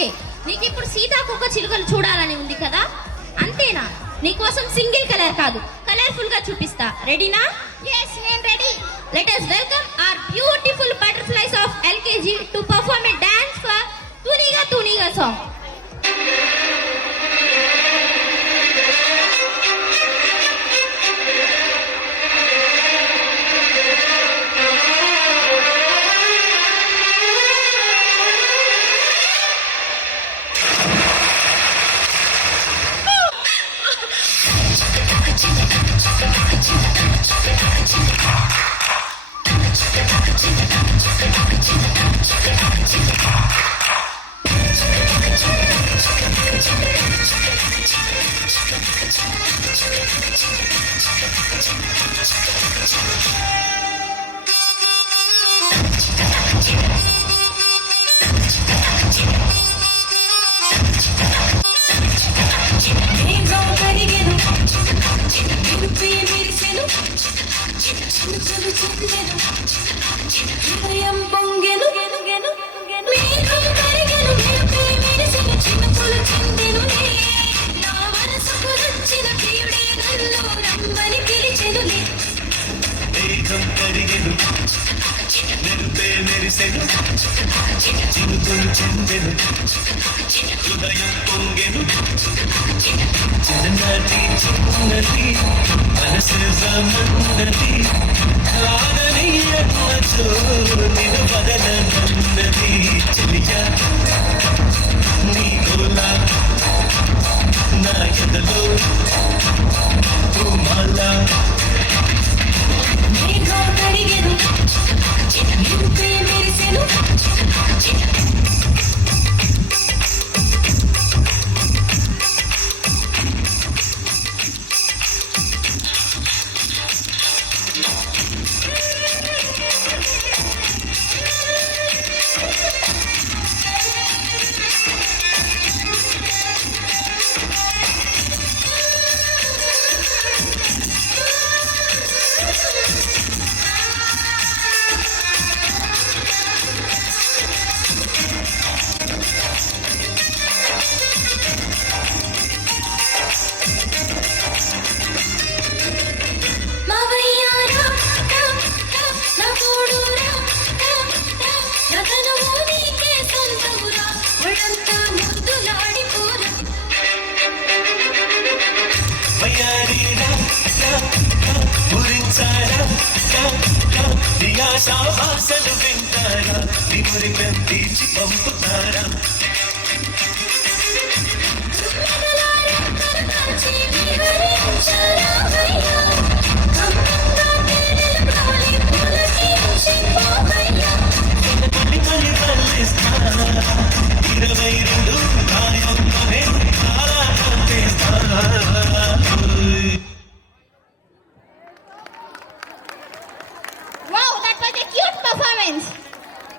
Okay, నీకు ఇప్పుడు సీతాకోక చిలుకలు చూడాలని ఉంది కదా, అంతేనా? నీకోసం సింగిల్ కలర్ కాదు, కలర్ఫుల్ గా చూపిస్తా. రెడీనా? yes నేను ready. Let us welcome our beautiful butterflies of LKG to perform a dance for Tuniga Tuniga song. శాబాసలు వింటారా, నీ మురికం తీర్చి పంపుతారా.